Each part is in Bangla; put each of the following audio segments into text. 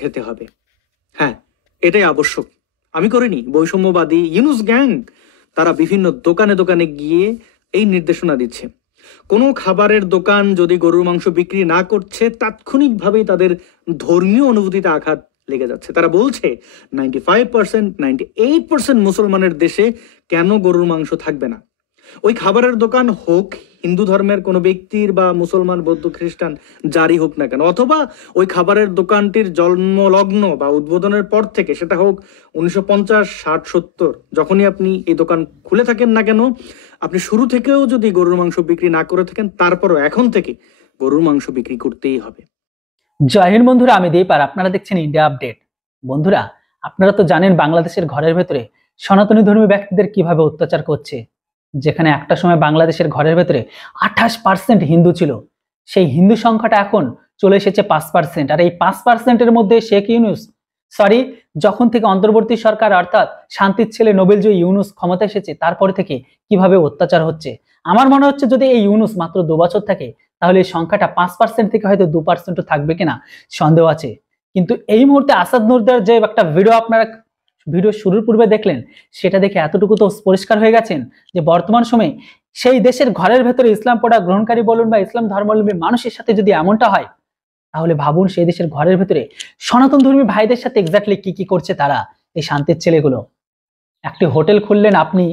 খেতে হবে। হ্যাঁ, এটাই আবশ্যক। আমি করিনি, বৈষম্যবাদী ইউনুস গ্যাং তারা বিভিন্ন দোকানে দোকানে গিয়ে এই নির্দেশনা দিচ্ছে। কোনো খাবারের দোকান যদি গরুর মাংস বিক্রি না করছে, তাৎক্ষণিকভাবেই তাদের ধর্মীয় অনুভূতিতে আঘাত লেগে যাচ্ছে। তারা বলছে 95%, 98% মুসলমানের দেশে কেন গরুর মাংস থাকবে না? ওই খাবারের দোকান হোক হিন্দু ধর্মের কোনো ব্যক্তির বা মুসলমান, বৌদ্ধ, খ্রিস্টান যারই হোক না কেন, অথবা ওই খাবারের দোকানটির জন্মলগ্ন বা উদ্বোধনের পর থেকে, সেটা হোক 1950, 60, 70, যখনই আপনি এই দোকান খুলে থাকেন না কেন, আপনি শুরু থেকেও যদি গরুর মাংস বিক্রি না করে থাকেন, তারপরও এখন থেকে গরুর মাংস বিক্রি করতেই হবে। জয় হিন্দ বন্ধুরা, আমি দীপ আর আপনারা দেখছেন ইন্ডিয়া আপডেট। বন্ধুরা, আপনারা তো জানেন বাংলাদেশের ঘরের ভেতরে সনাতনী ধর্মী ব্যক্তিদের কিভাবে অত্যাচার করছে। যেখানে একটা সময় বাংলাদেশের ঘরের ভেতরে 28% হিন্দু ছিল, সেই হিন্দু সংখ্যাটা এখন চলে এসেছে 5%। আর এই 5%-এর মধ্যে শেখ ইউনুস, যখন থেকে অন্তর্বর্তী সরকার অর্থাৎ শান্তির ছেলে নোবেলজয়ী ইউনুস ক্ষমতা এসেছে, তারপরে থেকে কিভাবে অত্যাচার হচ্ছে। আমার মনে হচ্ছে যদি এই ইউনুস মাত্র 2 বছর থাকে, তাহলে এই সংখ্যাটা 5% থেকে হয়তো 2% থাকবে কিনা সন্দেহ আছে। কিন্তু এই মুহূর্তে আসাদ নূরদার যে একটা ভিডিও আপনারা ভিডিও শুরুর পূর্বে দেখলেন, সেটা দেখে এতটুকু তো পরিষ্কার হয়ে গেছেন যে বর্তমান সময়ে সেই দেশের ঘরের ভেতরে ইসলাম পড়া গ্রহণকারী বলুন বা ইসলাম ধর্মাবলম্বী মানুষের সাথে যদি এমনটা হয়, তাহলে ভাবুন সেই দেশের ঘরের ভেতরে সনাতন ধর্মী ভাইদের সাথে এক্স্যাক্টলি কি করছে তারা, এই শান্তির ছেলেগুলো। একটি হোটেল খুললেন আপনি,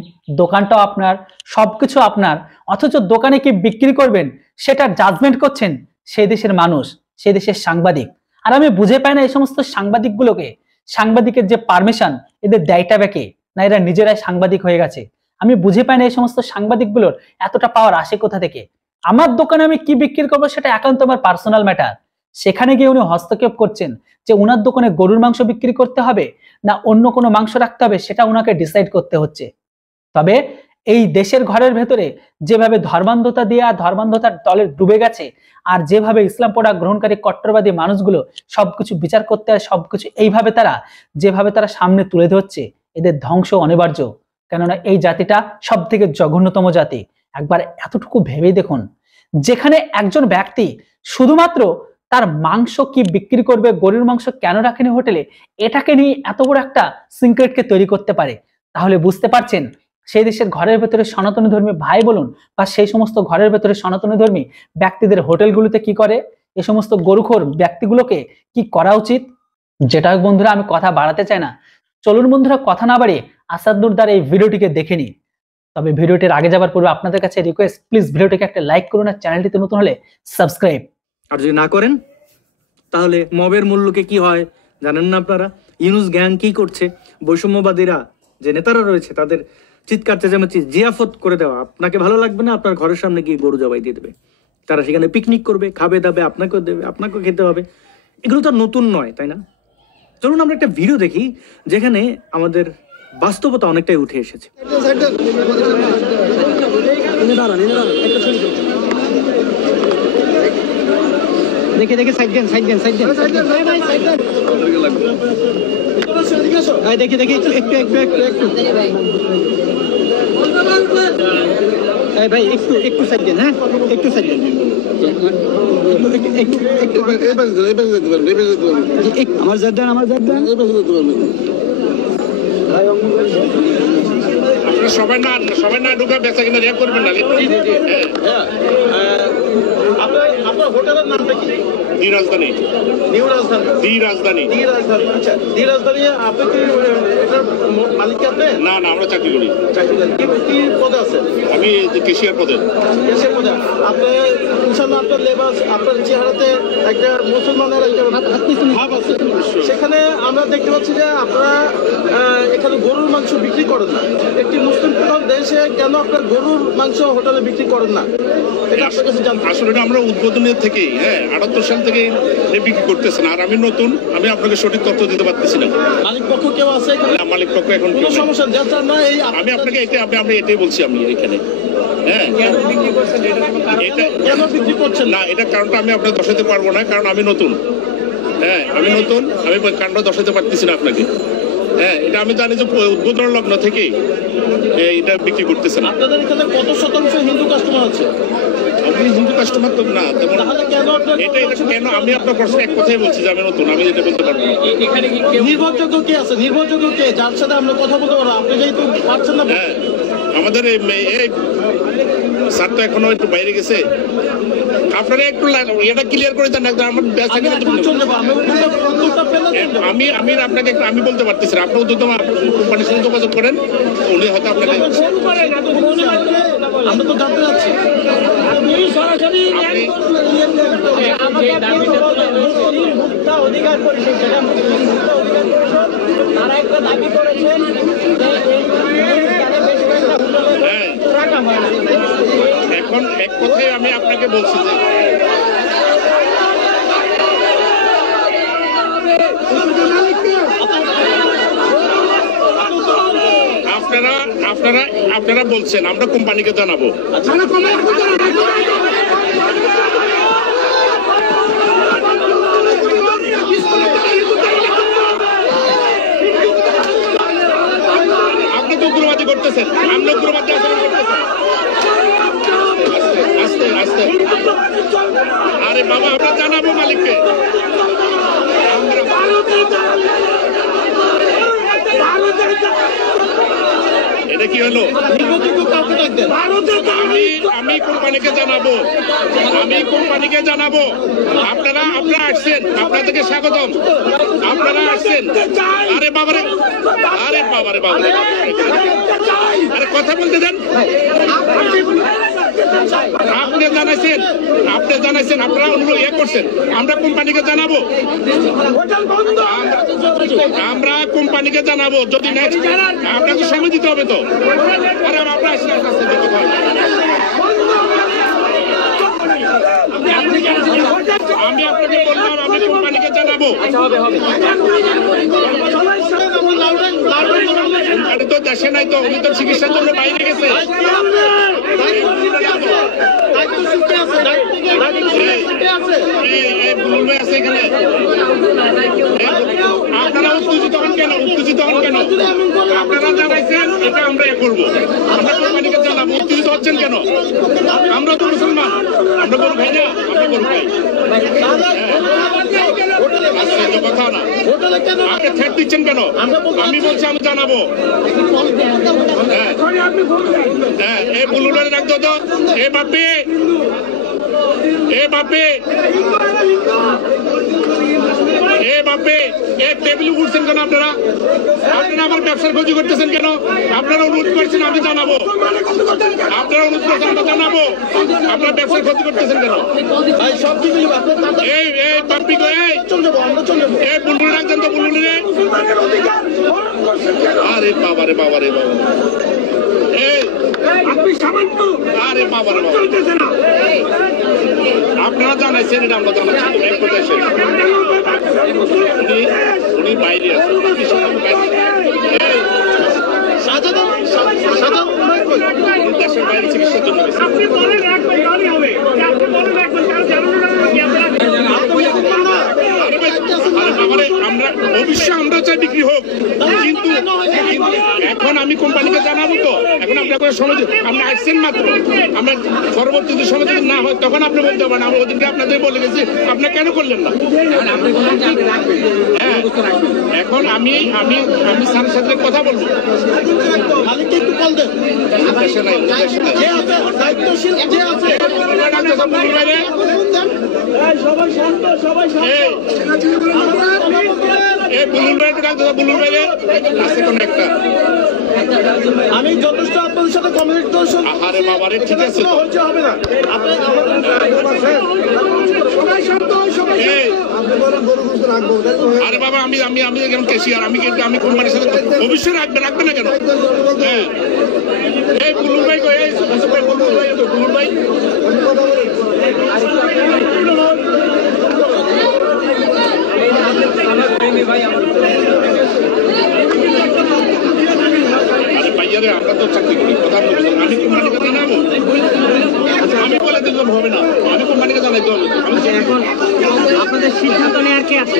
দোকানটাও আপনার, সবকিছু আপনার, অথচ দোকানে কি বিক্রি করবেন সেটা জাজমেন্ট করছেন সেই দেশের মানুষ, সেই দেশের সাংবাদিক। আর আমি বুঝে পাই না এই সমস্ত সাংবাদিকগুলোকে, সাংবাদিকের যে পারমিশন এদের দেয়টা কে, না এরা নিজেরাই সাংবাদিক হয়ে গেছে। আমি বুঝে পাই না এই সমস্ত সাংবাদিকগুলোর এতটা পাওয়ার আসে কোথা থেকে। আমার দোকানে আমি কি বিক্রি করবো সেটা একান্ত আমার পার্সোনাল ম্যাটার, সেখানে গিয়ে উনি হস্তক্ষেপ করছেন যে উনার দোকানে গরুর মাংস বিক্রি করতে হবে না অন্য কোনো মাংস রাখতে হবে, সেটা উনাকে ডিসাইড করতে হচ্ছে। তবে এই দেশের ঘরের ভেতরে যেভাবে ধর্মান্ধতা দিয়ে ধর্মান্ধতার দলে ডুবে গেছে, আর যেভাবে ইসলাম পড়া গ্রহণকারী কট্টরবাদী মানুষগুলো সবকিছু বিচার করতে হয়, সবকিছু এইভাবে যেভাবে তারা সামনে তুলে ধরছে, এদের ধ্বংস অনিবার্য। কেননা এই জাতিটা সব থেকে জঘন্যতম জাতি। একবার এতটুকু ভেবেই দেখুন, যেখানে একজন ব্যক্তি শুধুমাত্র তার মাংস কি বিক্রি করবে, গরুর মাংস কেন রাখেনি হোটেলে, এটাকে নিয়ে এত বড় একটা সিক্রেটকে তৈরি করতে পারে, তাহলে বুঝতে পারছেন সেই দেশের ঘরের ভেতরে সনাতনী ধর্মী ভাই বলুন বা সেই সমস্ত ঘরের ভেতরে সনাতনী ধর্মী ব্যক্তিদের হোটেলগুলোতে কি করে, এই সমস্ত গরুখোর ব্যক্তিগুলোকে কি করা উচিত। যেটা হোক বন্ধুরা, আমি কথা বাড়াতে চাই না, চলুন বন্ধুরা কথা না বাড়িয়ে আসাদ নূরদার এই ভিডিওটিকে দেখে নিই। তবে ভিডিওটির আগে যাবার পূর্বে আপনাদের কাছে রিকোয়েস্ট, প্লিজ ভিডিওটিকে একটা লাইক করুন আর চ্যানেলটিতে নতুন হলে সাবস্ক্রাইব। আর যদি না করেন তাহলে মবের মূল্যকে কি হয় জানেন না আপনারা? ইউনুস গ্যাং কি করছে, বৈষম্যবাদীরা যে নেতারা রয়েছে তাদের চিৎকার চেঁচামেচি জিয়াফত করে দেওয়া। আপনাকে ভালো লাগবে না, আপনার ঘরের সামনে গিয়ে গরু জবাই দিয়ে দেবে, তারা সেখানে পিকনিক করবে, খাবে দাবে, আপনাকেও দেবে, আপনাকেও খেতে হবে। এগুলো তো নতুন নয়, তাই না? চলুন আমরা একটা ভিডিও দেখি যেখানে আমাদের বাস্তবতা অনেকটাই উঠে এসেছে। দেখে দেখে সাইড দেন দেখে দেখে একটু ভাই একটু সাইড দেন, হ্যাঁ একটু সাইড দেন, আমার জাত দেন সবাই না ঢুকে বেচা কিনা রেক করবেন না। আপনার হোটেলের নামটা কি? দি রাজধানী। আচ্ছা, দি রাজধানী। আপনি কি এটার মালিক? আপনি? না, আমরা চাকরি করি। কি পদে আছেন? আমি ক্যাশিয়ার পদে। আপনি ইনশাল্লাহ আপনার লেবাস, আপনার চেহারাতে একটা মুসলমানের একটা ভাব আছে। সেখানে আমরা দেখতে পাচ্ছি যে আপনারা এখানে গরুর মাংস বিক্রি করেন না। একটি মুসলিম প্রধান দেশে কেন আপনার গরুর মাংস হোটেলে বিক্রি করেন না, এটা আপনার কাছে জানতে। আসলে আমরা উদ্বোধনের থেকেই 78 সাল থেকে বিক্রি করতেছে না। আর আমি নতুন, আমি আপনাকে সঠিক তথ্য দিতে পারতেছি না। মালিক পক্ষ কেউ আছে? মালিক পক্ষ এখন কোনো সমস্যা না। আমি আপনাকে আমি এটাই বলছি। আমি এখানে কেন বিক্রি করছেন না, এটা কারণটা আমি আপনাকে দর্শাতে পারবো না, কারণ আমি নতুন। আমি কারণটা দর্শাতে পারতেছি না আপনাকে। এটা আমি জানি যে উদ্বোধন লগ্ন থেকেই এটা বিক্রি করতেছে না। আপনাদের এখানে কত শতাংশ হিন্দু কাস্টমার আছে? আপনি হিন্দু কাস্টমার তো না তেমন। তাহলে কেন আপনার এটা কেন আমি আপনার প্রশ্নে এক কথাই বলছি যে আমি নতুন, আমি এটা বলতে পারবো না। নির্ভরযোগ্য কে আছে? নির্ভরযোগ্য কে যার সাথে আমরা কথা বলতে পারবো? আপনি যেহেতু পারছেন না হ্যাঁ, আমাদের এই স্যার তো এখনো একটু বাইরে গেছে, আপনারা একটু এটা ক্লিয়ার করে দেন। আমার আমি এখন চলে যাবো, আমি উত্তরটা পেলে চলে যাবো। আমি আপনাকে আমি বলতে পারতেছি না, আপনি উদ্যোগ কোম্পানির সাথে যোগাযোগ করেন, উনি হয়তো আপনাকে আমরা তো জানতে চাচ্ছি অধিকার পরিষদ, যেটা তারা একটা দাবি করেছেন যে হ্যাঁ, এখন এক কথাই আমি আপনাকে বলছি যে আপনারা বলছেন আমরা কোম্পানিকে জানাবো। আপনি তো উগ্রবাদী করতেছেন, আমরা উগ্রবাদী আচরণ করতেছেন। আস্তে আস্তে, আরে বাবা আমরা জানাবো মালিককে। এটা কি হলো? আমি কোম্পানিকে জানাবো, আমি কোম্পানিকে জানাবো। আপনারা আসছেন, আপনাদেরকে স্বাগতম। আপনারা আসছেন। আরে বাবারে, আরে বাবারে, বাবারে, আরে কথা বলতে দেন। আপনি জানাইছেন, আপনারা অনুরোধ করছেন, আমরা কোম্পানিকে জানাবো, আমরা কোম্পানিকে জানাবো। যদি আপনাকে সময় দিতে হবে তো। আরে আপনারা আসলে কথা আমি আপনাকে বললাম আমি কোম্পানিকে জানাবো। এটা তো দেশে নাই তো, উনি তো চিকিৎসার জন্য বাইরে গেছে। আছে এখানে। আপনারা উত্তেজিত হন কেন? আপনারা জানাইছেন, এটা আমরা করবো, আমরা কোম্পানিকে জানাবো। উত্তেজিত হচ্ছেন কেন? আমরা তো মুসলমান, আমরা বড় ভাই না, আমরা বড় ভাই। কথা না, আপনি থ্রেট দিচ্ছেন কেন? আমি বলছি আমি জানাবো। হ্যাঁ, এই বুলুলের রাখতো তো। এ বাপি, টেবিল উঠছেন কেন? আপনারা আমার ব্যবসার ক্ষতি করতেছেন কেন? আপনারা অনুরোধ করছেন আমি জানাবো, আপনারা অনুরোধ করছেন আমরা জানাবো, আপনারা ব্যবসার ক্ষতি করতেছেন কেন? এই বাপি গো, এই বুলবুল রাখছেন তো, বুলবুল। আরে বাবারে, বাবারে, বাবা, আরে বাবারে, বাবা, আপনারা জানাইছেন, এটা আমরা জানাচ্ছি। উনি বাইরে আছেন, দেশের বাইরে চিকিৎসার জন্য। আমরা অবশ্যই আমরা চাই বিক্রি হোক, কিন্তু এখন আমি কোম্পানিকে জানাবো তো। এখন আপনার কোনো সময় আপনি আসছেন মাত্র, আমরা পরবর্তীতে সময় যদি না হয় তখন আপনি বলতে পারেন আমরা ওদিনকে আপনাদের বলে গেছি, আপনি কেন করলেন না? হ্যাঁ, এখন আমি স্যারের সাথে কথা বলবো। একটু কল দেন, সবাই শান্ত, সবাই আমি যথেষ্ট আপনাদের সাথে কমিউনিকেশন। আরে বাবারে, ঠিক আছে, হবে না। আরে বাবা, আমি একজন ক্যাশিয়ার, আমি কোম্পানির সাথে অবশ্যই রাখবে না কেন? হ্যাঁ, এই বুলুর ভাই, বুলুর ভাই, আরে ভাইয়ারে, আমরা তো চাকরি করি, কথা বলছি। আমি কোম্পানিকে জানাবো, আমি বলে দিলাম হবে না, আমি কোম্পানিকে জানাইতে হবে। এখন আপনাদের সিদ্ধান্ত নেওয়ার কে আছে?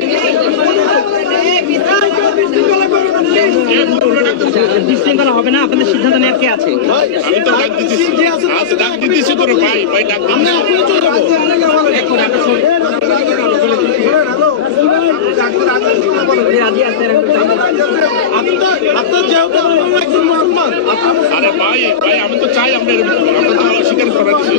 বিশৃঙ্খলা হবে না, আপনাদের সিদ্ধান্ত নেওয়ার কে আছে? আমি তো ডাক দিতেছি, আজ ডাক দিতেছি তোর ভাই ডাক দিতেছি। আপনার যেহেতু একজন মুসলমান, আরে ভাই আমি তো চাই আমরা তো অস্বীকার করা দিচ্ছি।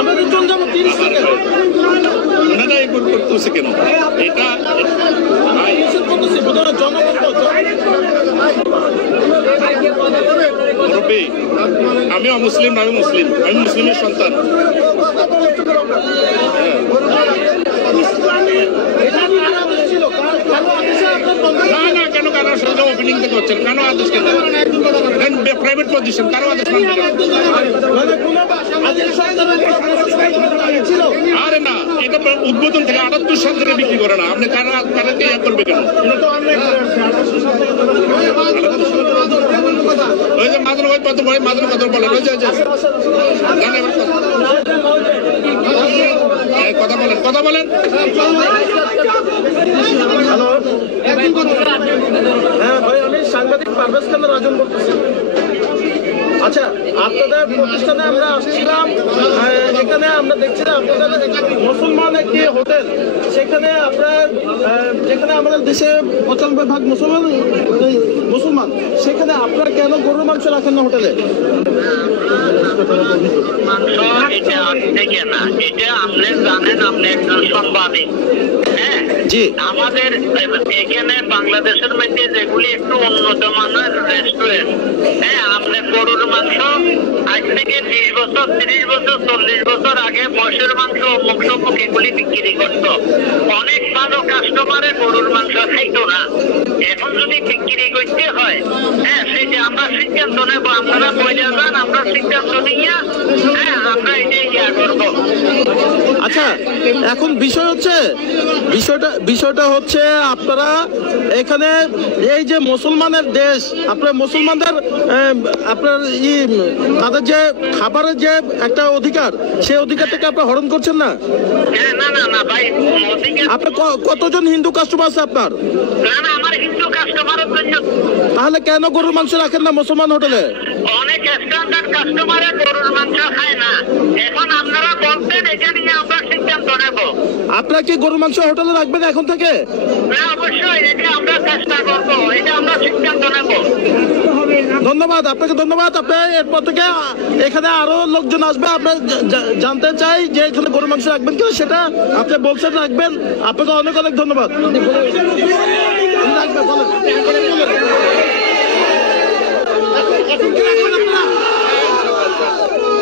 আমাদের চলে যাবো 30 সেকেন্ড। ওনারা এগুলো করতেছে কেন? এটা ভাই মুরব্বী, আমি অমুসলিম, আমি মুসলিমের সন্তান। না কেন কারোর সাথে ওপেনিং থেকে হচ্ছেন? কেন আদেশ কেন? প্রাইভেট পজিশন, কারো আদেশ মানবে কেন? আরে না, এটা উদ্বোধন থেকে 78 সাল থেকে বিক্রি করে না। আপনি কারাকে ইয়া করবে কেন? ওই যে মাদুর ভাই কত ভাই মাদুর কথা বলেন, ওই যে কথা বলেন। হ্যালো, হ্যাঁ ভাই, আমি সাংবাদিক পারভেজ খান রাজন বলতেছি। আচ্ছা, আপনাদের প্রতিষ্ঠানে আমরা আসছিলাম, এখানে আমরা দেখছি যে আপনাদের মুসলমান একটি হোটেল, সেখানে আপনার যেখানে আমাদের দেশে 95% মুসলমান, সেখানে আপনারা কেন গরুর মাংস রাখেন না হোটেলে? মাংস এটা থেকে না, এটা আপনি জানেন, আপনি একজন সাংবাদিক। হ্যাঁ জি, আমাদের এখানে বাংলাদেশের মধ্যে যেগুলি একটু উন্নত মানের রেস্টুরেন্ট, হ্যাঁ, আপনি গরুর মাংস আজ থেকে 20 বছর 30 বছর 40 বছর আগে মহিষের মাংস অমুক এগুলি বিক্রি করত। অনেক ভালো কাস্টমারে গরুর মাংস খাইতো না। এখন যদি বিক্রি করতে হয়, হ্যাঁ, সেটা আমরা সিদ্ধান্ত নেব। আপনারা বলে যান, আমরা সিদ্ধান্ত নিয়ে, হ্যাঁ, আমরা এটাই ইয়া করবো। আচ্ছা, এখন বিষয়টা হচ্ছে আপনারা এখানে এই যে মুসলমানের দেশ, আপনার মুসলমানদের আপনার তাদের যে খাবারের যে একটা অধিকার, সেই অধিকারটাকে আপনার হরণ করছেন না? না ভাই, আপনার কতজন হিন্দু কাস্টমার আছে আপনার? না আমার হিন্দু কাস্টমারের জন্য। তাহলে কেন গরুর মাংস রাখেন না মুসলমান হোটেলে? অনেক স্ট্যান্ডার্ড কাস্টমারে গরুর মাংস খায় না। এখন আপনারা বলতেন, এটা নিয়ে আমরা সিদ্ধান্ত নেব। আপনারা কি গরুর মাংস হোটেলে রাখবেন এখন থেকে? না, অবশ্যই এটা আমরা চেষ্টা করবো, এটা আমরা সিদ্ধান্ত নেব। ধন্যবাদ আপনাকে, ধন্যবাদ। আপনার এরপর থেকে এখানে আরো লোকজন আসবে, আপনার জানতে চাই যে এখানে গরুর মাংস রাখবেন কিনা, সেটা আপনি বলছেন রাখবেন। আপনাকে অনেক অনেক ধন্যবাদ।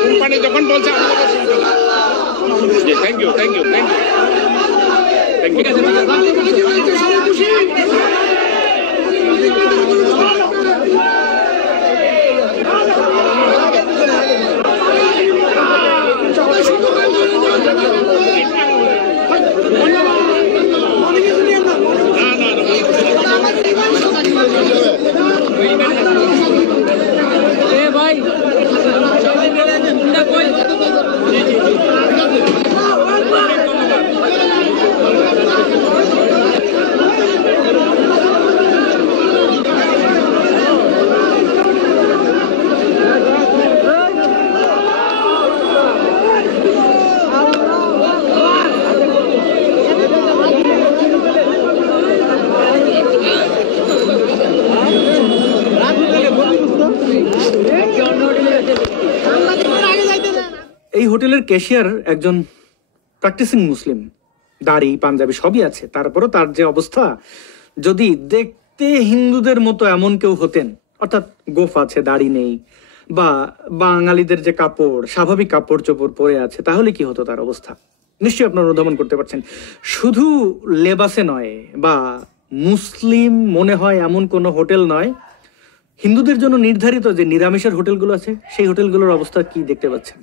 কোম্পানি যখন বলছে থ্যাংক ইউ। এই হোটেলের ক্যাশিয়ার একজন প্র্যাকটিসিং মুসলিম, দাড়ি পাঞ্জাবি সবই আছে, তারপরও তার যে অবস্থা, যদি দেখতে হিন্দুদের মতো এমন কেউ হতেন, অর্থাৎ গোফ আছে, দাড়ি নেই, বা বাঙালিদের যে কাপড়, স্বাভাবিক কাপড় চোপড় পরে আছে, তাহলে কি হতো তার অবস্থা? নিশ্চয়ই আপনারা অনুধাবন করতে পারছেন। শুধু লেবাসে নয়, বা মুসলিম মনে হয় এমন কোনো হোটেল নয়, হিন্দুদের জন্য নির্ধারিত যে নিরামিষের হোটেলগুলো আছে, সেই হোটেলগুলোর অবস্থা কি দেখতে পাচ্ছেন।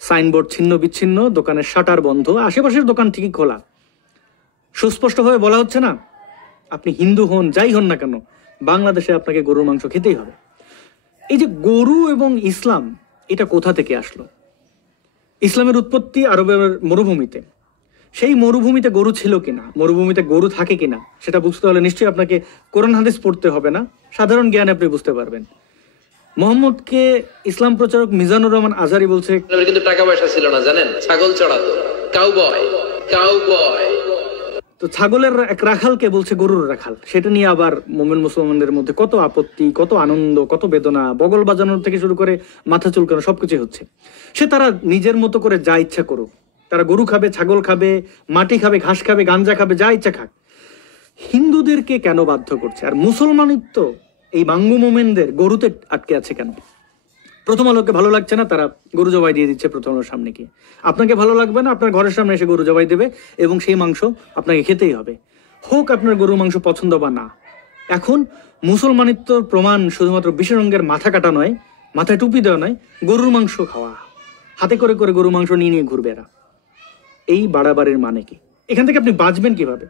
সাইনবোর্ড ছিন্ন বিচ্ছিন্ন, দোকানের শাটার বন্ধ, আশেপাশের দোকান ঠিকই খোলা। সুস্পষ্টভাবে বলা হচ্ছে না, আপনি হিন্দু হন, যাই হন না কেন, বাংলাদেশে আপনাকে গরুর মাংস খেতেই হবে। এই যে গরু এবং ইসলাম, এটা কোথা থেকে আসলো? ইসলামের উৎপত্তি আরবের মরুভূমিতে। সেই মরুভূমিতে গরু ছিল কিনা, মরুভূমিতে গরু থাকে কিনা, সেটা বুঝতে হলে নিশ্চয়ই আপনাকে কোরআন হাদিস পড়তে হবে না, সাধারণ জ্ঞানে আপনি বুঝতে পারবেন। মোহাম্মদকে ইসলাম প্রচারক মিজানুর রহমান আজারি বলছে, কিন্তু টাকা পয়সা ছিল না, জানেন, ছাগল চড়াতো, কাউবয়। তো ছাগলের এক রাখালকে বলছে গরুর রাখাল। সেটা নিয়ে আবার মোমেন মুসলমানদের মধ্যে কত আপত্তি, কত আনন্দ, কত বেদনা, বগল বাজানোর থেকে শুরু করে মাথা চুলকানো সবকিছু হচ্ছে। সে তারা নিজের মতো করে যা ইচ্ছা করুক, তারা গরু খাবে, ছাগল খাবে, মাটি খাবে, ঘাস খাবে, গাঞ্জা খাবে, যা ইচ্ছা খাক। হিন্দুদেরকে কেন বাধ্য করছে? আর মুসলমানিত্ব এই বাঙ্গু মোমেনদের গরুতে আটকে আছে কেন? প্রথম আলোকে ভালো লাগছে না, তারা গরু জবাই দিয়ে দিচ্ছে প্রথম আলোর সামনে গিয়ে। আপনাকে ভালো লাগবে না, আপনার ঘরের সামনে এসে গরু জবাই দেবে এবং সেই মাংস আপনাকে খেতেই হবে, হোক আপনার গরুর মাংস পছন্দ বা না। এখন মুসলমানিত্বর প্রমাণ শুধুমাত্র বিশেষ রঙের মাথা কাটা নয়, মাথায় টুপি দেওয়া নয়, গরুর মাংস খাওয়া, হাতে করে করে গরুর মাংস নিয়ে নিয়ে ঘুরবে এরা। এই বাড়াবাড়ির মানে কি? এখান থেকে আপনি বাঁচবেন কিভাবে?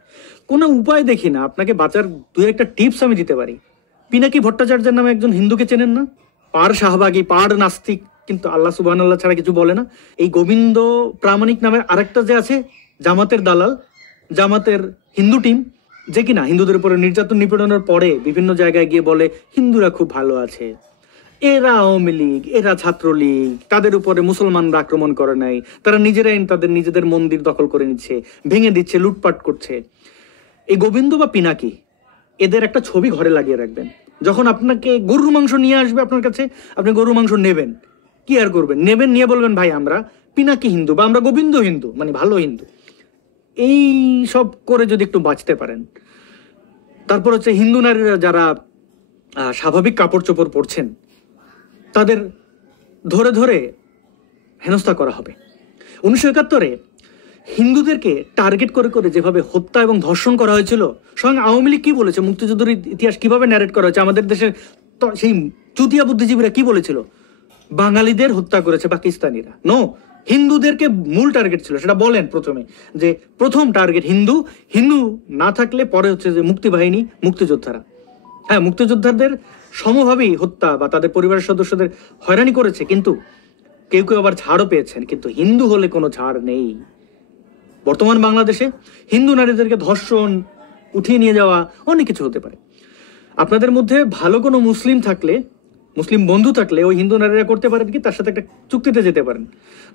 কোনো উপায় দেখি না। আপনাকে বাঁচার দু একটা টিপস আমি দিতে পারি। পিনাকি ভট্টাচার্যের নামে একজন হিন্দুকে চেনেন না? পার শাহবাগী, পার নাস্তিক, কিন্তু আল্লাহ সুবহানাল্লাহ ছাড়া কিছু বলে না। এই গোবিন্দ প্রামাণিক নামের আরেকটা যে আছে, জামাতের দালাল, জামাতের হিন্দু টিম, যে কিনা হিন্দুদের উপরে নির্যাতন নিপীড়নের পরে বিভিন্ন জায়গায় গিয়ে বলে হিন্দুরা খুব ভালো আছে, এরা আওয়ামী লীগ, এরা ছাত্রলীগ, তাদের উপরে মুসলমানরা আক্রমণ করে নাই, তারা নিজেরাই তাদের নিজেদের মন্দির দখল করে নিচ্ছে, ভেঙে দিচ্ছে, লুটপাট করছে। এই গোবিন্দ বা পিনাকি, এদের একটা ছবি ঘরে লাগিয়ে রাখবেন। যখন আপনাকে গরুর মাংস নিয়ে আসবে আপনার কাছে, আপনি গরুর মাংস নেবেন, কি আর করবেন, নেবেন, নিয়ে বলবেন ভাই আমরা পিনাকি হিন্দু বা আমরা গোবিন্দ হিন্দু, মানে ভালো হিন্দু। এই সব করে যদি একটু বাঁচতে পারেন। তারপর হচ্ছে হিন্দু নারীরা যারা স্বাভাবিক কাপড় চোপড় পরছেন, তাদের ধরে ধরে হেনস্থা করা হবে। 1971-এ হিন্দুদেরকে টার্গেট করে করে যেভাবে হত্যা এবং ধর্ষণ করা হয়েছিল, স্বয়ং আওয়ামী লীগ কি বলেছে, মুক্তিযুদ্ধের ইতিহাস কিভাবে ন্যারেট করা হয়েছে, আমাদের দেশের সেই চুতিয়া বুদ্ধিজীবীরা কি বলেছিল, বাঙালিদের হত্যা করেছে পাকিস্তানিরা। নো, হিন্দুদেরকে মূল টার্গেট ছিল। সেটা বলেন প্রথমে, যে প্রথম টার্গেট হিন্দু, হিন্দু না থাকলে পরে হচ্ছে যে মুক্তিবাহিনী, মুক্তিযোদ্ধারা। হ্যাঁ, মুক্তিযোদ্ধাদের সমভাবেই হত্যা বা তাদের পরিবারের সদস্যদের হয়রানি করেছে, কিন্তু কেউ কেউ আবার ছাড়ও পেয়েছেন, কিন্তু হিন্দু হলে কোনো ছাড় নেই। বর্তমান বাংলাদেশে হিন্দু নারীদেরকে ধর্ষণ, উঠিয়ে নিয়ে যাওয়া, অনেক কিছু হতে পারে। আপনাদের মধ্যে ভালো কোনো মুসলিম থাকলে, মুসলিম বন্ধু থাকলে, ওই হিন্দু নারীরা করতে পারেন কি, তার সাথে একটা চুক্তিতে যেতে পারেন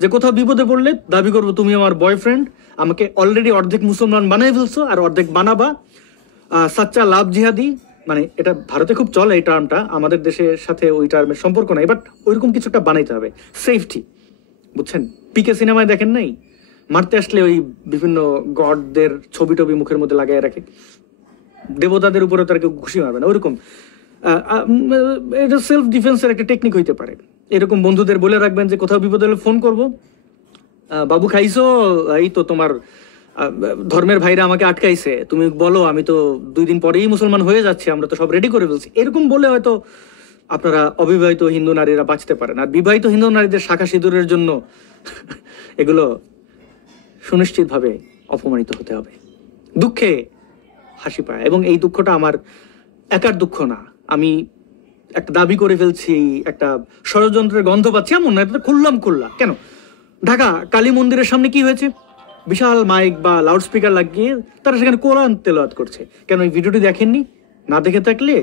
যে কোথাও বিপদে পড়লে দাবি করবো তুমি আমার বয়ফ্রেন্ড, আমাকে অলরেডি অর্ধেক মুসলমান বানাই ফেলছো আর অর্ধেক বানাবা, সাচ্চা লাভ জিহাদি, মানে এটা ভারতে খুব চলে এই টার্মটা, আমাদের দেশের সাথে ওই টার্মের সম্পর্ক নাই, বাট ওইরকম কিছু একটা বানাইতে হবে। সেফটি, বুঝছেন? পিকে সিনেমায় দেখেন নাই, মারতে আসলে ওই বিভিন্ন গডদের ছবি টবি মুখের মধ্যে লাগাই রাখে, দেবতাদের উপরে তার কেউ খুশি মারবে না, ওইরকম। এটা সেলফ ডিফেন্সের একটা টেকনিক হইতে পারে। এরকম বন্ধুদের বলে রাখবেন যে কোথাও বিপদ হলে ফোন করবো, বাবু খাইছো, এই তো তোমার ধর্মের ভাইরা আমাকে আটকাইছে, তুমি বলো, আমি তো 2 দিন পরেই মুসলমান হয়ে যাচ্ছে, আমরা তো সব রেডি করে ফেলছি। এরকম বলে হয়তো আপনারা অবিবাহিত হিন্দু নারীরা বাঁচতে পারেন। আর বিবাহিত হিন্দু নারীদের শাখা সিঁদুরের জন্য এগুলো সুনিশ্চিতভাবে অপমানিত হতে হবে। দুঃখে হাসি পায়, এবং এই দুঃখটা আমার একার দুঃখ না। আমি একটা দাবি করে ফেলছি, একটা ষড়যন্ত্রের গন্ধ পাচ্ছি, এমন না, এটা খুললা কেন? ঢাকা কালী মন্দিরের সামনে কি হয়েছে? বিশাল মাইক বা লাউডস্পিকার লাগিয়ে তারা সেখানে কোরআন তেলাওয়াত করছে। কেন এই ভিডিওটি দেখেননি? না দেখে থাকলে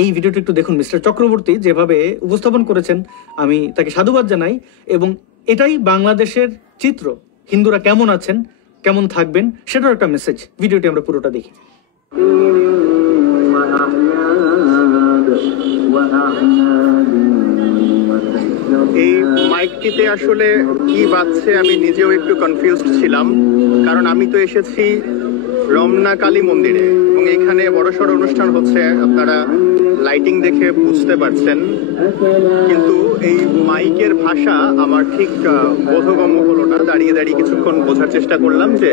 এই ভিডিওটি একটু দেখুন। মিস্টার চক্রবর্তী যেভাবে উপস্থাপন করেছেন, আমি তাকে সাধুবাদ জানাই, এবং এটাই বাংলাদেশের চিত্র। হিন্দুরা কেমন আছেন, কেমন থাকবেন, সেটার একটা মেসেজ। ভিডিওটি আমরা পুরোটা দেখি। এই মাইকটিতে আসলে কি বাজছে আমি নিজেও একটু কনফিউজড ছিলাম, কারণ আমি তো এসেছি রমনা কালী মন্দিরে এবং এখানে বড়সড় অনুষ্ঠান হচ্ছে, আপনারা লাইটিং দেখে বুঝতে পারছেন, কিন্তু এই মাইকের ভাষা আমার ঠিক বোধগম্য হলো না। দাঁড়িয়ে দাঁড়িয়ে কিছুক্ষণ বোঝার চেষ্টা করলাম যে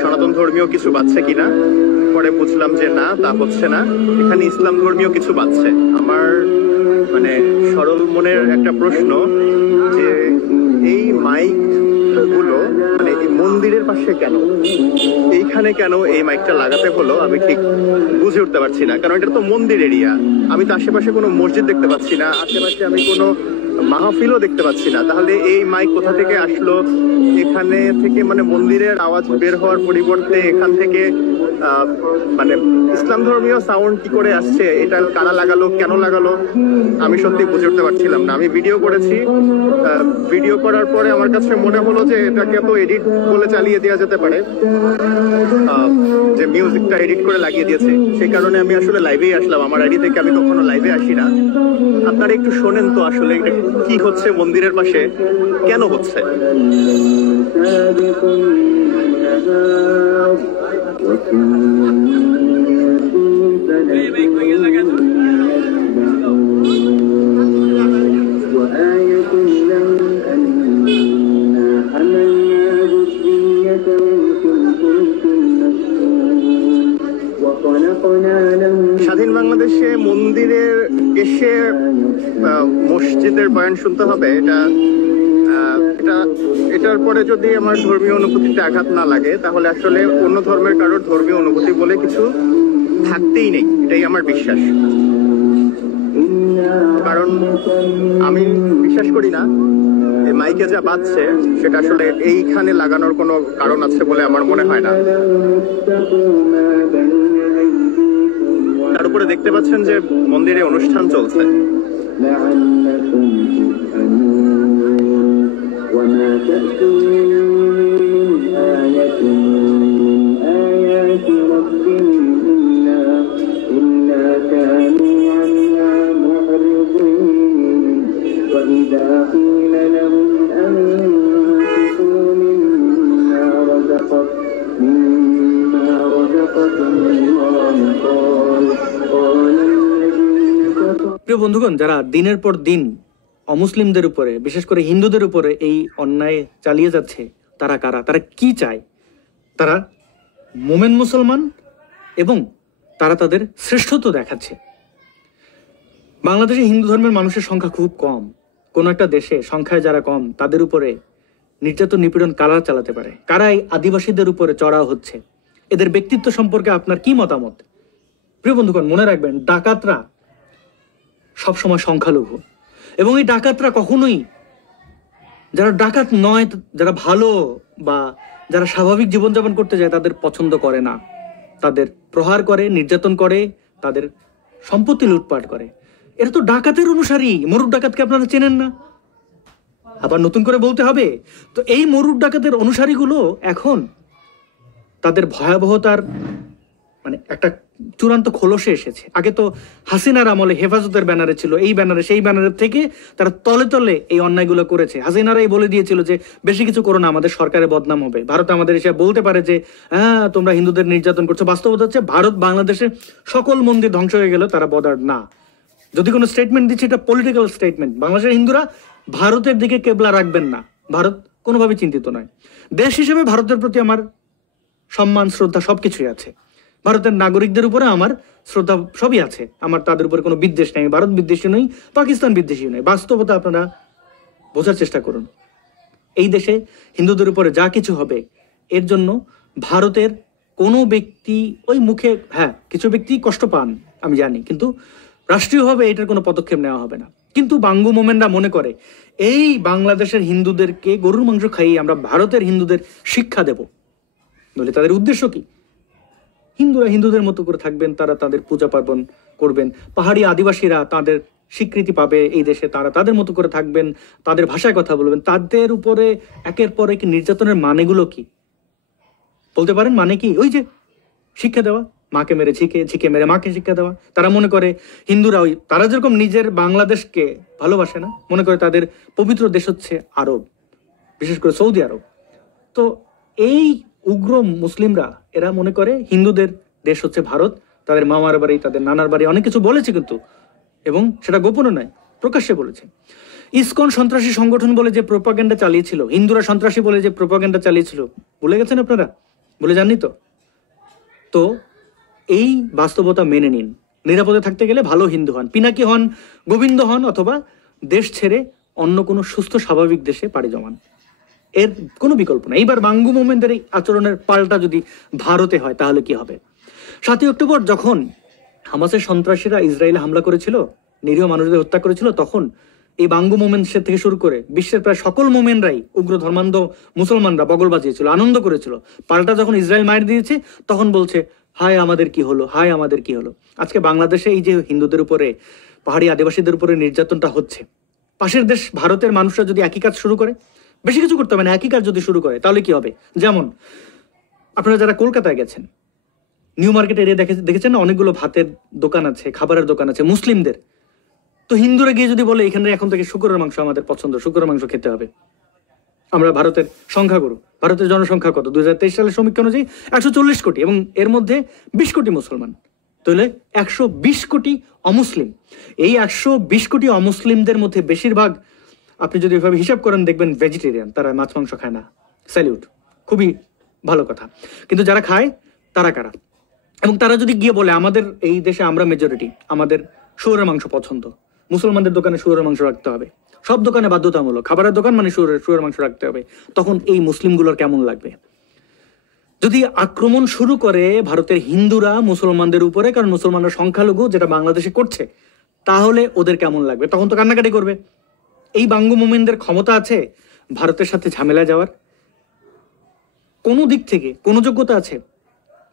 সনাতন ধর্মীয় কিছু বাজছে কিনা, পরে বুঝলাম যে না, তা হচ্ছে না, এখানে ইসলাম ধর্মীয় কিছু বাজছে। আমার মানে সরল মনের একটা প্রশ্ন যে এই মাইক গুলো, মানে এই মন্দিরের পাশে কেন, এইখানে কেন এই মাইকটা লাগাতে হলো আমি ঠিক বুঝে উঠতে পারছি না। কারণ এটা তো মন্দির এরিয়া, আমি তো আশেপাশে কোনো মসজিদ দেখতে পাচ্ছি না, আশেপাশে আমি কোনো মাহফিলও দেখতে পাচ্ছি না। তাহলে এই মাইক কোথা থেকে আসলো? এখানে থেকে মানে মন্দিরের আওয়াজ বের হওয়ার পরিবর্তে এখান থেকে মানে ইসলাম ধর্মীয় সাউন্ড কি করে আসছে? এটা কারা লাগালো, কেন লাগালো, আমি সত্যি বুঝে উঠতে পারছিলাম না। আমি ভিডিও করেছি, ভিডিও করার পরে আমার কাছে মনে হলো যে এটাকে তো এডিট বলে চালিয়ে দেওয়া যেতে পারে, যে মিউজিকটা এডিট করে লাগিয়ে দিয়েছে। সেই কারণে আমি আসলে লাইভেই আসলাম। আমার আইডি থেকে আমি কখনো লাইভে আসি না। আপনারা একটু শোনেন তো আসলে এটা কি হচ্ছে মন্দিরের পাশে, কেন হচ্ছে। স্বাধীন বাংলাদেশে মন্দিরের এসে মসজিদের বয়ান শুনতে হবে, এটার পরে যদি আমার ধর্মীয় অনুভূতিতে আঘাত না লাগে তাহলে আসলে অন্য ধর্মের কারোর ধর্মীয় অনুভূতি বলে কিছু থাকতেই নেই, এটাই আমার বিশ্বাস। কারণ আমি বিশ্বাস করি না এই মাইকে যা বাজছে সেটা আসলে এইখানে লাগানোর কোনো কারণ আছে বলে আমার মনে হয় না। তার উপরে দেখতে পাচ্ছেন যে মন্দিরে অনুষ্ঠান চলছে। প্রিয় বন্ধুগণ, যারা দিনের পর দিন অমুসলিমদের উপরে, বিশেষ করে হিন্দুদের উপরে এই অন্যায় চালিয়ে যাচ্ছে, তারা কারা, তারা কি চায়? তারা মোমেন মুসলমান এবং তারা তাদের শ্রেষ্ঠত্ব দেখাচ্ছে। বাংলাদেশে হিন্দু ধর্মের মানুষের সংখ্যা খুব কম। কোনো একটা দেশে সংখ্যায় যারা কম তাদের উপরে নির্যাতন নিপীড়ন কারা চালাতে পারে? কারা এই আদিবাসীদের উপরে চড়াও হচ্ছে? এদের ব্যক্তিত্ব সম্পর্কে আপনার কি মতামত? প্রিয় বন্ধুগণ, মনে রাখবেন, ডাকাতরা সবসময় সংখ্যালঘু, এবং এই ডাকাতরা কখনোই যারা ডাকাত নয়, যারা ভালো বা যারা স্বাভাবিক জীবনযাপন করতে যায় তাদের পছন্দ করে না। তাদের প্রহার করে, নির্যাতন করে, তাদের সম্পত্তি লুটপাট করে। এরা তো ডাকাতের অনুসারী। মরুর ডাকাতকে আপনারা চেনেন না? আবার নতুন করে বলতে হবে? তো এই মরুর ডাকাতের অনুসারীগুলো এখন তাদের ভয়াবহতার মানে একটা চূড়ান্ত খোলসে এসেছে। আগে তো হাসিনার আমলে হেফাজতের ব্যানারে ছিল, এই ব্যানারে সেই ব্যানারের থেকে তারা তলে তলে এই অন্যায়গুলো করেছে। হাসিনারাই বলে দিয়েছিল যে বেশি কিছু করো না, আমাদের সরকারের বদনাম হবে। ভারত আমাদের এসে বলতে পারে যে হ্যাঁ তোমরা হিন্দুদের নির্যাতন করছো। বাস্তবতা হচ্ছে ভারত বাংলাদেশের সকল মন্দির ধ্বংস হয়ে গেল, তারা বদার না। যদি কোনো স্টেটমেন্ট দিচ্ছে এটা পলিটিক্যাল স্টেটমেন্ট। বাংলাদেশের হিন্দুরা ভারতের দিকে কেবলা রাখবেন না, ভারত কোনোভাবে চিন্তিত নয়। দেশ হিসেবে ভারতের প্রতি আমার সম্মান, শ্রদ্ধা সবকিছুই আছে। ভারতের নাগরিকদের উপরে আমার শ্রদ্ধা সবই আছে, আমার তাদের উপরে কোনো বিদ্বেষ নেই। ভারত বিদ্বেষী নই, পাকিস্তান বিদ্বেষী নই। বাস্তবতা আপনারা বোঝার চেষ্টা করুন। এই দেশে হিন্দুদের উপরে যা কিছু হবে এর জন্য ভারতের কোনো ব্যক্তি ওই মুখে, হ্যাঁ কিছু ব্যক্তি কষ্ট পান আমি জানি, কিন্তু রাষ্ট্রীয়ভাবে এটার কোনো পদক্ষেপ নেওয়া হবে না। কিন্তু বাঙ্গু মোমেনরা মনে করে এই বাংলাদেশের হিন্দুদেরকে গরুর মাংস খাইয়ে আমরা ভারতের হিন্দুদের শিক্ষা দেব। বলে তাদের উদ্দেশ্য কি? হিন্দুরা হিন্দুদের মতো করে থাকবেন, তারা তাদের পূজা পার্বণ করবেন, পাহাড়ি আদিবাসীরা তাদের স্বীকৃতি পাবে এই দেশে, তারা তাদের মতো করে থাকবেন, তাদের ভাষায় কথা বলবেন। তাদের উপরে একের পর এক নির্যাতনের মানেগুলো কি বলতে পারেন? মানে কি? ওই যে শিক্ষা দেওয়া, মাকে মেরে ঝিকে, ঝিকে মেরে মাকে শিক্ষা দেওয়া। তারা মনে করে হিন্দুরা ওই, তারা যেরকম নিজের বাংলাদেশকে ভালোবাসে না, মনে করে তাদের পবিত্র দেশ হচ্ছে আরব, বিশেষ করে সৌদি আরব। তো এই উগ্র মুসলিমরা এরা মনে করে হিন্দুদের দেশ হচ্ছে ভারত, তাদের মামার বাড়ি, তাদের নানার বাড়ি, অনেক কিছু বলেছে কিন্তু, এবং সেটা গোপনে নয়, প্রকাশ্যে বলেছে। ইসকন সন্ত্রাসী সংগঠন বলে যে প্রোপাগান্ডা চালিয়েছিল, হিন্দুরা সন্ত্রাসী বলে যে প্রোপাগান্ডা চালিয়েছিল, ভুলে গেছেন আপনারা? বলে যাননি তো? তো এই বাস্তবতা মেনে নিন। নিরাপদে থাকতে গেলে ভালো হিন্দু হন, পিনাকি হন, গোবিন্দ হন, অথবা দেশ ছেড়ে অন্য কোনো সুস্থ স্বাভাবিক দেশে পাড়ি জমান। এর কোনো বিকল্প নেই। এইবার বাঙ্গু মোমেন্টের এই আচরণের পাল্টা যদি ভারতে হয় তাহলে কি হবে? 7ই অক্টোবর যখন হামাসের সন্ত্রাসীরা ইসরায়েলে হামলা করেছিল, নিরীহ মানুষদের হত্যা করেছিল, তখন এই বাঙ্গু মোমেন্টসের থেকে শুরু করে বিশ্বের প্রায় সকল মোমেন্টরাই, উগ্র ধর্মান্ধ মুসলমানরা বগল বাজিয়েছিল, আনন্দ করেছিল। পাল্টা যখন ইসরায়েল মার দিয়েছে তখন বলছে হায় আমাদের কি হলো, হায় আমাদের কি হলো। আজকে বাংলাদেশে এই যে হিন্দুদের উপরে, পাহাড়ি আদিবাসীদের উপরে নির্যাতনটা হচ্ছে, পাশের দেশ ভারতের মানুষরা যদি একই কাজ শুরু করে, বেশি কিছু করতে হবে না, একই কাজ যদি শুরু করে তাহলে কি হবে? যেমন আপনারা যারা কলকাতায় গেছেন, নিউ মার্কেট এরিয়া দেখেছেন না, অনেকগুলো ভাতের দোকান আছে, খাবারের দোকান আছে মুসলিমদের। তো হিন্দুরা গিয়ে যদি বলে এখানে এখন থেকে শুকরের মাংস আমাদের পছন্দ, শুকরের মাংস খেতে হবে। আমরা ভারতের সংখ্যাগুরু, ভারতের জনসংখ্যা কত? 2023 সালের সমীক্ষা অনুযায়ী 140 কোটি, এবং এর মধ্যে 20 কোটি মুসলমান। তাহলে 120 কোটি অমুসলিম। এই 120 কোটি অমুসলিমদের মধ্যে বেশিরভাগ, আপনি যদি এভাবে হিসাব করেন দেখবেন ভেজিটেরিয়ান, তারা মাছ মাংস খায় না। স্যালিউট, খুবই ভালো কথা। কিন্তু যারা খায় তারা কারা? এবং তারা যদি গিয়ে বলে আমাদের এই দেশে আমরা মেজরিটি, আমাদের শুয়োরের মাংস পছন্দ, মুসলমানদের দোকানে শুয়োরের মাংস রাখতে হবে, সব দোকানে বাধ্যতামূলক, খাবারের দোকান মানে শুয়োরের মাংস রাখতে হবে, তখন এই মুসলিমগুলোর কেমন লাগবে? যদি আক্রমণ শুরু করে ভারতের হিন্দুরা মুসলমানদের উপরে, কারণ মুসলমানরা সংখ্যালঘু, যেটা বাংলাদেশে করছে, তাহলে ওদের কেমন লাগবে? তখন তো কান্নাকাটি করবে। এই বাঙ্গু মোমেনদের ক্ষমতা আছে ভারতের সাথে ঝামেলা যাওয়ার? কোনো দিক থেকে কোনো যোগ্যতা আছে?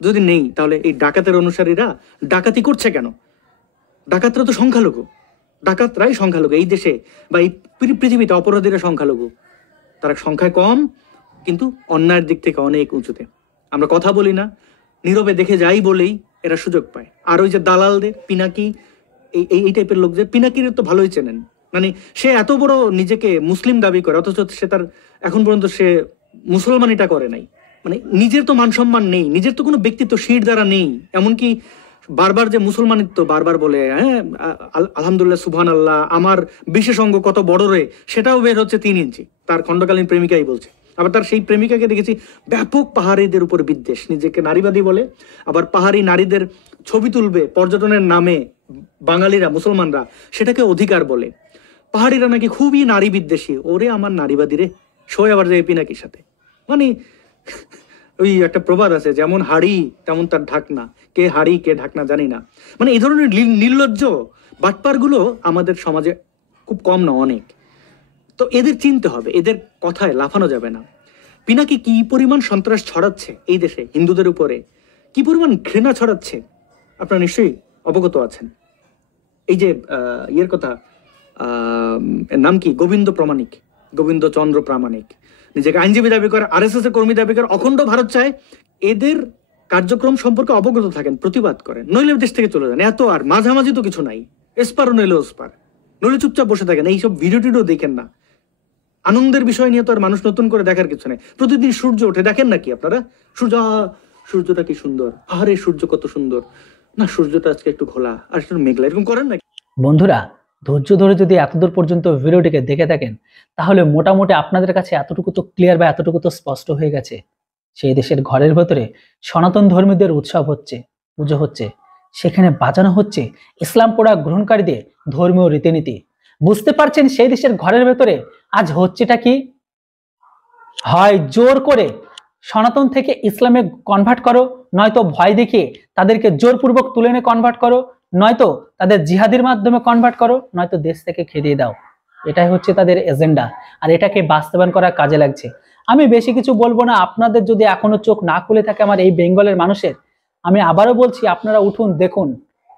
যদি নেই, তাহলে এই ডাকাতের অনুসারীরা ডাকাতি করছে কেন? ডাকাতরা তো সংখ্যালঘু, ডাকাতরাই সংখ্যালঘু এই দেশে, বা এই পৃথিবীতে অপরাধীরা সংখ্যালঘু। তারা সংখ্যায় কম, কিন্তু অন্যায়ের দিক থেকে অনেক উঁচুতে। আমরা কথা বলি না, নীরবে দেখে যাই বলেই এরা সুযোগ পায়। আর ওই যে দালালদের, পিনাকি, এই টাইপের লোকদের, পিনাকির তো ভালোই চেনেন। মানে সে এত বড় নিজেকে মুসলিম দাবি করে, অথচ সে তার এখন পর্যন্ত সে মুসলমানিটা করে নাই। মানে নিজের তো মান সম্মান নেই, নিজের তো কোনো ব্যক্তিত্ব শির দ্বারা নেই। এমনকি বারবার যে মুসলমানিত্ব বারবার বলে, হ্যাঁ আলহামদুলিল্লাহ সুবহান আল্লাহ, আমার বিশেষ অঙ্গ কত বড় রে, সেটাও বের হচ্ছে 3 ইঞ্চি, তার খণ্ডকালীন প্রেমিকাই বলছে। আবার তার সেই প্রেমিকাকে দেখেছি ব্যাপক পাহাড়িদের উপর বিদ্বেষ, নিজেকে নারীবাদী বলে, আবার পাহাড়ি নারীদের ছবি তুলবে পর্যটনের নামে বাঙালিরা, মুসলমানরা সেটাকে অধিকার বলে। পাহাড়িরা নাকি খুবই নারী বিদ্বেষী। ওরে আমার নারীবাদী রে, শোয় আবার যে পিনাকির সাথে। মানে ওই একটা প্রবাদ আছে, যেমন হাড়ি তেমন তার ঢাকনা, কে হাড়ি কে ঢাকনা জানি না। মানে এই ধরনের নির্লজ্জ বাটপারগুলো আমাদের সমাজে খুব কম না, অনেক। তো এদের চিনতে হবে, এদের কথায় লাফানো যাবে না। পিনাকি কি পরিমাণ সন্ত্রাস ছড়াচ্ছে এই দেশে হিন্দুদের উপরে, কি পরিমাণ ঘৃণা ছড়াচ্ছে, আপনারা নিশ্চয়ই অবগত আছেন। এই যে ইয়ের কথা, নাম কি, গোবিন্দ প্রামাণিক, গোবিন্দ চন্দ্র প্রামাণিক, নিজেকে আইনজীবী দাবি করে, RSS এর কর্মী দাবি করে, অখণ্ড ভারত চায়। এদের কার্যক্রম সম্পর্কে অবগত থাকেন, প্রতিবাদ করেন, নইলে দেশ থেকে চলে যান। এত আর মাঝামাঝি তো কিছু নাই, এসপারও নইলে ওসপার, নইলে চুপচাপ বসে থাকেন, এইসব ভিডিও টিডিও দেখেন না। আনন্দের বিষয় নিয়ে তো আর মানুষ নতুন করে দেখার কিছু নেই। প্রতিদিন সূর্য ওঠে, দেখেন নাকি আপনারা? সূর্যটা কি সুন্দর, আহারে সূর্য কত সুন্দর, না সূর্যটা আজকে একটু ঘোলা আর একটু মেঘলা, এরকম করেন নাকি? বন্ধুরা, ধৈর্য ধরে যদি এতদূর পর্যন্ত ভিডিওটিকে দেখে থাকেন, তাহলে মোটামুটি আপনাদের কাছে এতটুকু তো ক্লিয়ার বা এতটুকু তো স্পষ্ট হয়ে গেছে, সেই দেশের ঘরের ভেতরে সনাতন ধর্মীদের উৎসব হচ্ছে, পুজো হচ্ছে, সেখানে বাজানো হচ্ছে ইসলাম পড়া গ্রহণকারীদের ধর্মীয় রীতিনীতি। বুঝতে পারছেন সেই দেশের ঘরের ভেতরে আজ হচ্ছেটা কি? হয় জোর করে সনাতন থেকে ইসলামে কনভার্ট করো, নয়তো ভয় দেখিয়ে তাদেরকে জোরপূর্বক তুলে এনে কনভার্ট করো, নয়তো তাদের জিহাদির মাধ্যমে কনভার্ট করো, নয়তো দেশ থেকে খেদিয়ে দাও। এটাই হচ্ছে তাদের এজেন্ডা, আর এটাকে বাস্তবায়ন করার কাজে লাগছে। আমি বেশি কিছু বলবো না, আপনাদের যদি এখনো চোখ না খুলে থাকে আমার এই বেঙ্গলের মানুষের, আমি আবারও বলছি, আপনারা উঠুন, দেখুন,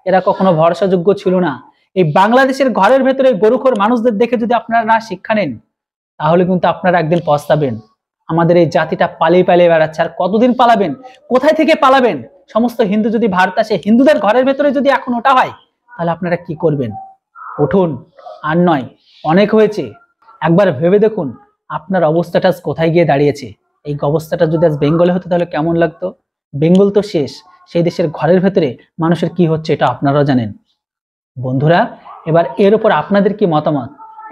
এরা কখনো ভরসাযোগ্য ছিল না। এই বাংলাদেশের ঘরের ভেতরে গরুখোর মানুষদের দেখে যদি আপনারা না শিক্ষা নেন, তাহলে কিন্তু আপনারা একদিন পস্তাবেন। আমাদের এই জাতিটা পালিয়ে পালিয়ে বেড়াচ্ছে, আর কতদিন পালাবেন, কোথায় থেকে পালাবেন? সমস্ত হিন্দু যদি ভারত আসে, হিন্দুদের ঘরের ভেতরে যদি এখন ওটা হয়, তাহলে আপনারা কি করবেন? উঠুন, আর নয়, অনেক হয়েছে। একবার ভেবে দেখুন আপনার অবস্থাটা আজ কোথায় গিয়ে দাঁড়িয়েছে। এই অবস্থাটা যদি আজ বেঙ্গলে হতো তাহলে কেমন লাগতো? বেঙ্গল তো শেষ, সেই দেশের ঘরের ভেতরে মানুষের কি হচ্ছে এটা আপনারাও জানেন। বন্ধুরা, এবার এর উপর আপনাদের কি মতামত?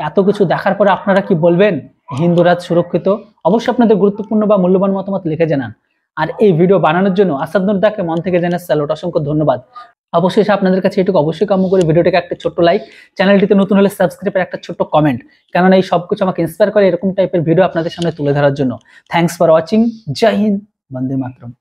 এত কিছু দেখার পরে আপনারা কি বলবেন? হিন্দুরাজ সুরক্ষিত? অবশ্যই আপনাদের গুরুত্বপূর্ণ বা মূল্যবান মতামত লিখে জানান। আর এই ভিডিও বানানোর জন্য আসাদ নুরদাকে মন থেকে জানাই স্যালুট, অসংখ্য ধন্যবাদ। অবশ্যই আপনাদের কাছে এটুকু অবশ্যই কাম্য করে ভিডিওটাকে একটা ছোট্ট লাইক, চ্যানেলটিতে নতুন হলে সাবস্ক্রাইবের একটা ছোট্ট কমেন্ট, কেননা এই সবকিছু আমাকে ইন্সপায়ার করে এরকম টাইপের ভিডিও আপনাদের সামনে তুলে ধরার জন্য। Thanks for watching. জয় হিন্দ, বন্দে মাতরম।